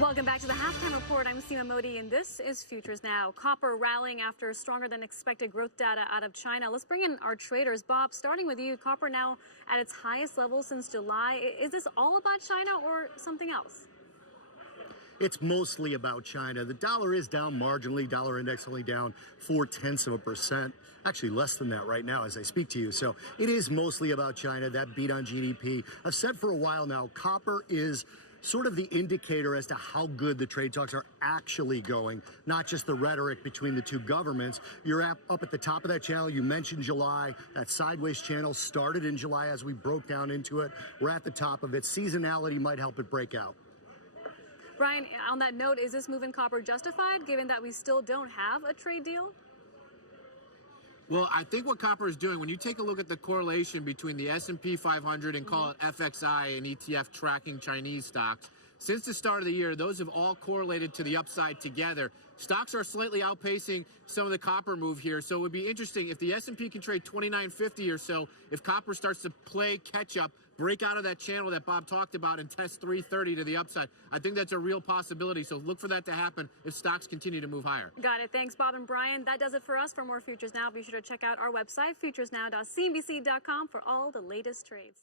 Welcome back to the Halftime Report. I'm Seema Modi, and this is Futures Now. Copper rallying after stronger than expected growth data out of China. Let's bring in our traders. Bob, starting with you, copper now at its highest level since July. Is this all about China or something else? It's mostly about China. The dollar is down marginally. Dollar index only down 0.4%. Actually, less than that right now as I speak to you. So it is mostly about China. That beat on GDP. I've said for a while now, copper is sort of the indicator as to how good the trade talks are actually going, not just the rhetoric between the two governments. You're up at the top of that channel. You mentioned July. That sideways channel started in July as we broke down into it. We're at the top of it. Seasonality might help it break out. Brian, on that note, is this move in copper justified, given that we still don't have a trade deal? Well, I think what copper is doing, when you take a look at the correlation between the S&P 500 and call it FXI, an ETF tracking Chinese stocks, since the start of the year, those have all correlated to the upside together. Stocks are slightly outpacing some of the copper move here, so it would be interesting if the S&P can trade 29.50 or so, if copper starts to play catch-up, break out of that channel that Bob talked about and test 330 to the upside. I think that's a real possibility, so look for that to happen if stocks continue to move higher. Got it. Thanks, Bob and Brian. That does it for us. For more Futures Now, be sure to check out our website, futuresnow.cnbc.com, for all the latest trades.